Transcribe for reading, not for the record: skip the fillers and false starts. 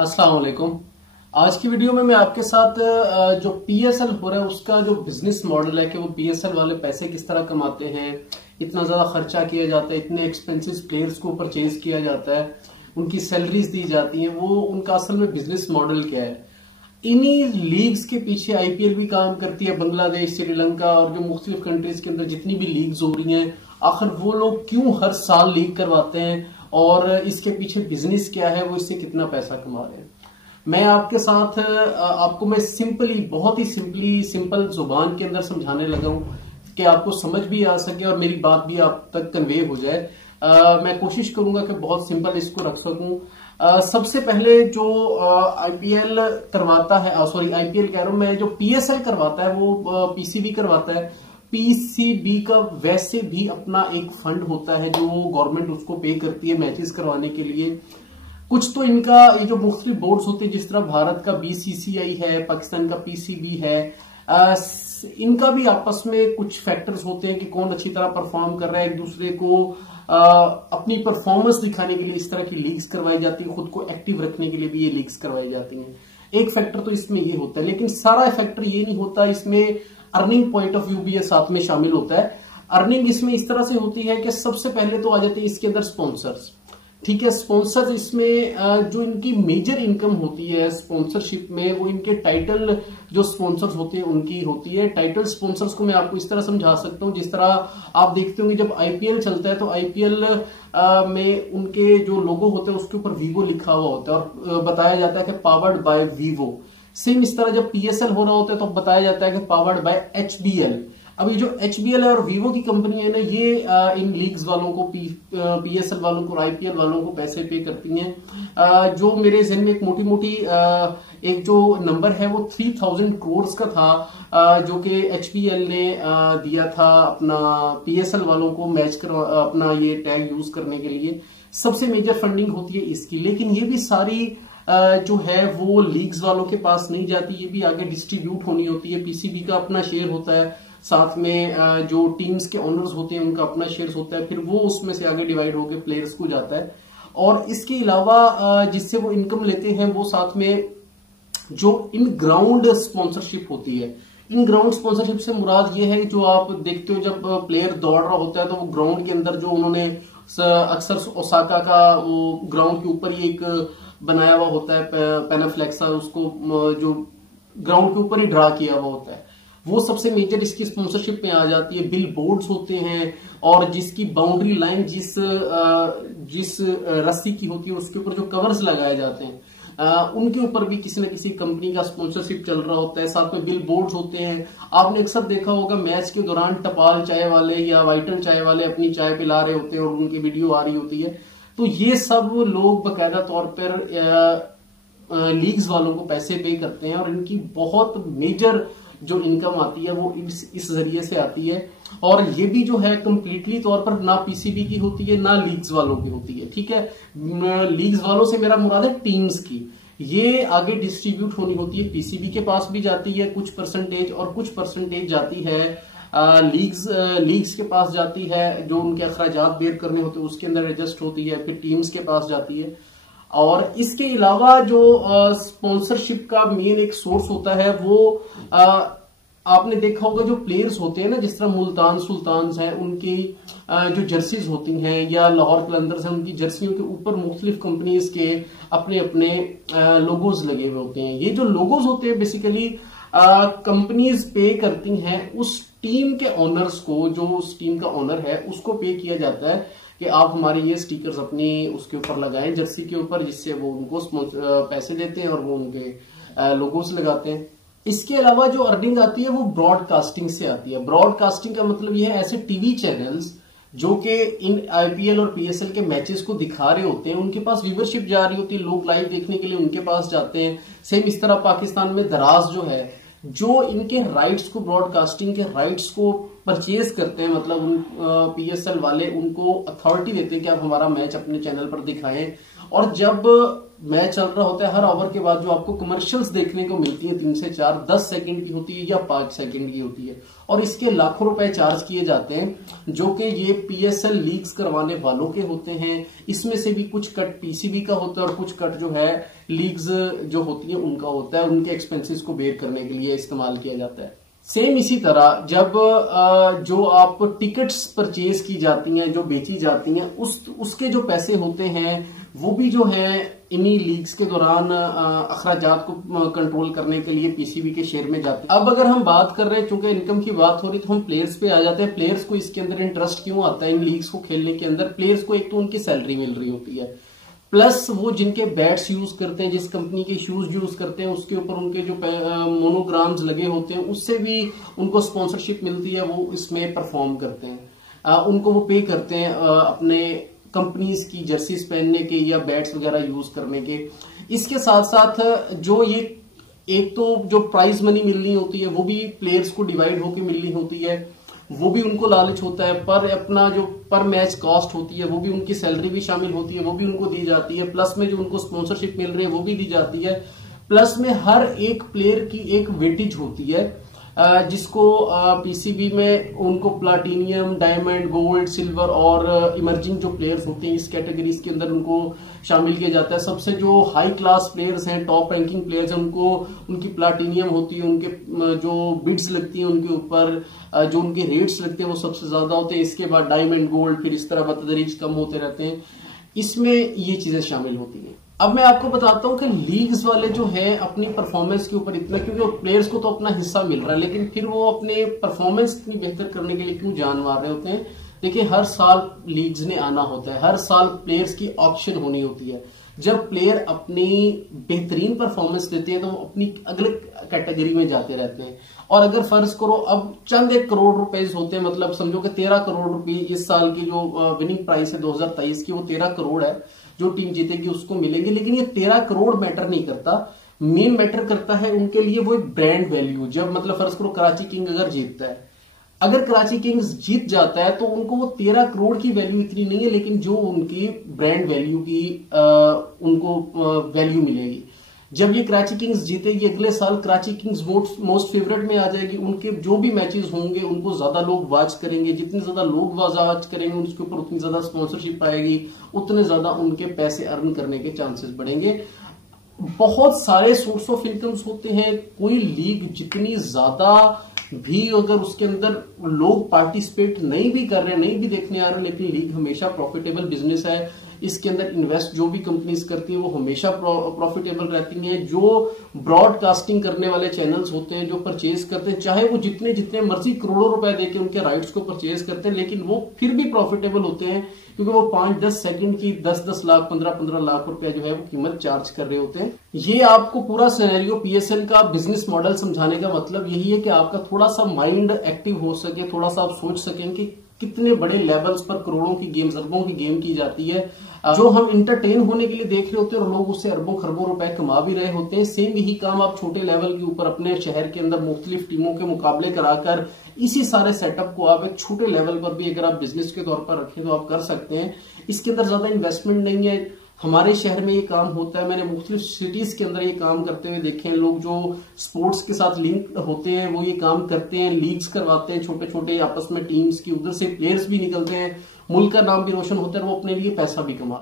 अस्सलाम वालेकुम। आज की वीडियो में मैं आपके साथ जो पीएसएल हो रहा है उसका जो बिजनेस मॉडल है कि वो पीएसएल वाले पैसे किस तरह कमाते हैं, इतना ज्यादा खर्चा किया जाता है, इतने एक्सपेंसिव प्लेयर्स को परचेज किया जाता है, उनकी सैलरीज दी जाती हैं, वो उनका असल में बिजनेस मॉडल क्या है। इन्हीं लीग्स के पीछे आईपीएल भी काम करती है। बांग्लादेश, श्रीलंका और जो मुख्तलिफ कंट्रीज के अंदर जितनी भी लीग्स हो रही हैं, आखिर वो लोग क्यों हर साल लीग करवाते हैं और इसके पीछे बिजनेस क्या है, वो इससे कितना पैसा कमा रहे हैं। मैं आपके साथ आपको मैं बहुत ही सिंपल जुबान के अंदर समझाने लगा हूं कि आपको समझ भी आ सके और मेरी बात भी आप तक कन्वे हो जाए। मैं कोशिश करूंगा कि बहुत सिंपल इसको रख सकूं। सबसे पहले जो आईपीएल करवाता है, आईपीएल कह रहा हूं मैं, जो पीएसएल करवाता है वो पीसीबी करवाता है। पीसीबी का वैसे भी अपना एक फंड होता है जो गवर्नमेंट उसको पे करती है मैचेस करवाने के लिए। कुछ तो इनका ये जो मुख्तलिफ बोर्ड्स होते हैं, जिस तरह भारत का बीसीसीआई है, पाकिस्तान का पीसीबी है, इनका भी आपस में कुछ फैक्टर्स होते हैं कि कौन अच्छी तरह परफॉर्म कर रहा है। एक दूसरे को अपनी परफॉर्मेंस दिखाने के लिए इस तरह की लीग्स करवाई जाती है, खुद को एक्टिव रखने के लिए भी ये लीग्स करवाई जाती हैं। एक फैक्टर तो इसमें ये होता है, लेकिन सारा फैक्टर ये नहीं होता। इसमें अर्निंग पॉइंट ऑफ व्यू भी ये साथ में शामिल होता है। अर्निंग इसमें इस तरह से होती है कि सबसे पहले तो आ जाते हैं इसके अंदर स्पॉन्सर्स। ठीक है, स्पॉन्सर्स इसमें जो इनकी मेजर इनकम होती है स्पॉन्सरशिप में, वो इनके टाइटल जो स्पॉन्सर्स होते हैं उनकी होती है। टाइटल स्पॉन्सर्स को मैं आपको इस तरह समझा सकता हूं, जिस तरह आप देखते होंगे जब आईपीएल चलता है तो आईपीएल में उनके जो लोगो होते हैं उसके ऊपर वीवो लिखा हुआ होता है और बताया जाता है कि पावर्ड बाय वीवो। सेम इस तरह जब पीएसएल हो रहा होता है तो बताया जाता है कि पावर्ड बाय एचबीएल। अभी जो एचबीएल है और वीवो की कंपनी है ना, ये इन लीग्स वालों को, पीएसएल वालों को और आईपीएल वालों को पैसे पे करती हैं। जो मेरे जहन में एक मोटी एक जो नंबर है वो 3000 करोड़ का था, जो कि एचबीएल ने दिया था अपना पीएसएल वालों को मैच कर अपना ये टैग यूज करने के लिए। सबसे मेजर फंडिंग होती है इसकी, लेकिन ये भी सारी जो है वो लीग्स वालों के पास नहीं जाती, ये भी आगे डिस्ट्रीब्यूट होनी होती है। पीसीबी का अपना शेयर होता है, साथ में जो टीम्स के ओनर्स होते हैं उनका अपना शेयर होता है, फिर वो उसमें से आगे डिवाइड होकर प्लेयर्स को जाता है। और इसके अलावा जिससे वो इनकम लेते हैं वो साथ में जो इन ग्राउंड स्पॉन्सरशिप होती है। इन ग्राउंड स्पॉन्सरशिप से मुराद ये है जो आप देखते हो जब प्लेयर दौड़ रहा होता है तो वो ग्राउंड के अंदर जो उन्होंने अक्सर ओसाका का वो ग्राउंड के ऊपर ही एक बनाया हुआ होता है पेनाफ्लेक्सा, उसको जो ग्राउंड के ऊपर ही ड्रा किया हुआ होता है, वो सबसे मेजर इसकी स्पॉन्सरशिप में आ जाती है। बिल बोर्ड्स होते हैं और जिसकी बाउंड्री लाइन जिस रस्सी की होती है उसके ऊपर जो कवर्स लगाए जाते हैं उनके ऊपर भी किसी न किसी कंपनी का स्पॉन्सरशिप चल रहा होता है। साथ में बिल बोर्ड्स होते हैं। आपने अक्सर देखा होगा मैच के दौरान टपाल चाय वाले या वाइटन चाय वाले अपनी चाय पिला रहे होते हैं और उनकी वीडियो आ रही होती है। तो ये सब लोग बाकायदा तौर पर लीग्स वालों को पैसे पे करते हैं और इनकी बहुत मेजर जो इनकम आती है वो इस जरिए से आती है। और ये भी जो है कंप्लीटली तौर पर ना पीसीबी की होती है ना लीग्स वालों की होती है। ठीक है, लीग्स वालों से मेरा मुराद है टीम्स की। ये आगे डिस्ट्रीब्यूट होनी होती है, पीसीबी के पास भी जाती है कुछ परसेंटेज और कुछ परसेंटेज जाती है लीग्स के पास जाती है, जो उनके अखराजात बेयर करने होते हैं उसके अंदर एडजस्ट होती है, फिर टीम्स के पास जाती है। और इसके अलावा जो स्पॉन्सरशिप का मेन एक सोर्स होता है वो आपने देखा होगा जो प्लेयर्स होते हैं ना, जिस तरह मुल्तान सुल्तान्स हैं, उनकी जो जर्सीज होती हैं, या लाहौर कलंदर्स हैं, उनकी जर्सियों के ऊपर मुख्तलिफ कंपनीज के अपने अपने लोगोज लगे हुए होते हैं। ये जो लोगोज होते हैं बेसिकली कंपनीज पे करती हैं उस टीम के ओनर्स को, जो उस टीम का ओनर है उसको पे किया जाता है कि आप हमारे ये स्टिकर्स अपनी उसके ऊपर लगाएं, जर्सी के ऊपर, जिससे वो उनको पैसे देते हैं और वो उनके लोगोस लगाते हैं। इसके अलावा जो अर्निंग आती है वो ब्रॉडकास्टिंग से आती है। ब्रॉडकास्टिंग का मतलब ये है ऐसे टीवी चैनल्स जो कि इन आईपीएल और पीएसएल के मैचेस को दिखा रहे होते हैं, उनके पास व्यूवरशिप जा रही होती है, लोग लाइव देखने के लिए उनके पास जाते हैं। सेम इस तरह पाकिस्तान में दराज जो है, जो इनके राइट्स को, ब्रॉडकास्टिंग के राइट्स को परचेज करते हैं, मतलब पीएसएल वाले उनको अथॉरिटी देते हैं कि आप हमारा मैच अपने चैनल पर दिखाएं। और जब मैच चल रहा होता है, हर ओवर के बाद जो आपको कमर्शियल्स देखने को मिलती है 3 से 4, 10 सेकंड की होती है या 5 सेकंड की होती है, और इसके लाखों रुपए चार्ज किए जाते हैं, जो कि ये पीएसएल लीग्स करवाने वालों के होते हैं। इसमें से भी कुछ कट पीसीबी का होता है और कुछ कट जो है लीग्स जो होती है उनका होता है, उनके एक्सपेंसेस को बेयर करने के लिए इस्तेमाल किया जाता है। सेम इसी तरह जब जो आप टिकट्स परचेज की जाती हैं, जो बेची जाती हैं, उसके जो पैसे होते हैं वो भी जो है इन्हीं लीग्स के दौरान अखराजात को कंट्रोल करने के लिए पीसीबी के शेयर में जाते हैं। अब अगर हम बात कर रहे हैं, चूंकि इनकम की बात हो रही, तो हम प्लेयर्स पे आ जाते हैं। प्लेयर्स को इसके अंदर इंटरेस्ट क्यों आता है इन लीग्स को खेलने के अंदर? प्लेयर्स को एक तो उनकी सैलरी मिल रही होती है, प्लस वो जिनके बैट्स यूज करते हैं, जिस कंपनी के शूज यूज करते हैं, उसके ऊपर उनके जो मोनोग्राम्स लगे होते हैं, उससे भी उनको स्पॉन्सरशिप मिलती है, वो इसमें परफॉर्म करते हैं। उनको वो पे करते हैं अपने कंपनीज की जर्सीज पहनने के या बैट्स वगैरह यूज करने के। इसके साथ साथ जो ये एक तो जो प्राइज मनी मिलनी होती है वो भी प्लेयर्स को डिवाइड होकर मिलनी होती है, वो भी उनको लालच होता है। पर अपना जो पर मैच कॉस्ट होती है वो भी उनकी सैलरी भी शामिल होती है, वो भी उनको दी जाती है। प्लस में जो उनको स्पॉन्सरशिप मिल रही है वो भी दी जाती है। प्लस में हर एक प्लेयर की एक वेटेज होती है, जिसको पीसीबी में उनको प्लाटिनियम, डायमंड, गोल्ड, सिल्वर और इमर्जिंग जो प्लेयर्स होते हैं इस कैटेगरीज के अंदर उनको शामिल किया जाता है। सबसे जो हाई क्लास प्लेयर्स हैं, टॉप रैंकिंग प्लेयर्स हैं, उनको उनकी प्लाटिनियम होती है, उनके जो बिड्स लगती हैं उनके ऊपर, जो उनके रेट्स लगते हैं वो सबसे ज्यादा होते हैं। इसके बाद डायमंड, गोल्ड, फिर इस तरह बतदरीज कम होते रहते हैं। इसमें ये चीजें शामिल होती हैं। अब मैं आपको बताता हूं कि लीग्स वाले जो है अपनी परफॉर्मेंस के ऊपर इतना, क्योंकि प्लेयर्स को तो अपना हिस्सा मिल रहा है, लेकिन फिर वो अपने परफॉर्मेंस इतनी बेहतर करने के लिए क्यों जान मार रहे होते हैं? देखिए, हर साल लीग्स ने आना होता है, हर साल प्लेयर्स की ऑप्शन होनी होती है। जब प्लेयर अपनी बेहतरीन परफॉर्मेंस देते हैं तो वो अपनी अगले कैटेगरी में जाते रहते हैं। और अगर फर्ज करो अब चंद 1 करोड़ रुपए होते हैं, मतलब समझो कि 13 करोड़ रुपए इस साल की जो विनिंग प्राइस है 2023 की, वो 13 करोड़ है, जो टीम जीतेगी उसको मिलेंगे। लेकिन ये 13 करोड़ मैटर नहीं करता, मेन मैटर करता है उनके लिए वो एक ब्रांड वैल्यू। जब मतलब फर्ज करो कराची किंग अगर जीतता है, अगर कराची किंग्स जीत जाता है तो उनको वो 13 करोड़ की वैल्यू इतनी नहीं है, लेकिन जो उनकी ब्रांड वैल्यू की उनको वैल्यू मिलेगी। जब ये कराची किंग्स जीतेगी, अगले साल कराची किंग्स मोस्ट फेवरेट में आ जाएगी। उनके जो भी मैचेस होंगे उनको ज्यादा लोग वॉच करेंगे, जितने ज्यादा लोग वॉच करेंगे उसके ऊपर उतनी ज्यादा स्पॉन्सरशिप आएगी, उतने ज्यादा उनके पैसे अर्न करने के चांसेस बढ़ेंगे। बहुत सारे सोर्स ऑफ इनकम्स होते हैं। कोई लीग जितनी ज्यादा भी अगर उसके अंदर लोग पार्टिसिपेट नहीं भी कर रहे, नहीं भी देखने आ रहे, लेकिन लीग हमेशा प्रॉफिटेबल बिजनेस है। इसके अंदर इन्वेस्ट जो भी कंपनीज करती हैं वो हमेशा प्रॉफिटेबल रहती हैं। जो ब्रॉडकास्टिंग करने वाले चैनल्स होते हैं, जो परचेज करते हैं, चाहे वो जितने जितने मर्जी करोड़ों रुपए देके उनके राइट्स को परचेज करते हैं, लेकिन वो फिर भी प्रॉफिटेबल होते हैं, क्योंकि वो 5-10 सेकंड की 10-10 लाख, 15-15 लाख रुपए जो है वो कीमत चार्ज कर रहे होते हैं। ये आपको पूरा सिनेरियो पीएसएल का बिजनेस मॉडल समझाने का मतलब यही है कि आपका थोड़ा सा माइंड एक्टिव हो सके, थोड़ा सा आप सोच सकें कि कितने बड़े लेवल्स पर करोड़ों की गेम्स, अरबों की गेम की जाती है, जो हम इंटरटेन होने के लिए देख रहे होते हैं, और लोग उससे अरबों खरबों रुपए कमा भी रहे होते हैं। सेम यही काम आप छोटे लेवल के ऊपर अपने शहर के अंदर मुख्तलिफ टीमों के मुकाबले कराकर इसी सारे सेटअप को आप एक छोटे लेवल पर भी अगर आप बिजनेस के तौर पर रखें तो आप कर सकते हैं। इसके अंदर ज्यादा इन्वेस्टमेंट नहीं है। हमारे शहर में ये काम होता है, मैंने मुख्तलिफ सिटीज के अंदर ये काम करते हुए देखे हैं। लोग जो स्पोर्ट्स के साथ लिंक होते हैं वो ये काम करते हैं, लीग्स करवाते हैं छोटे छोटे आपस में टीम्स की, उधर से प्लेयर्स भी निकलते हैं, मुल्क का नाम भी रोशन होता है और वो अपने लिए पैसा भी कमा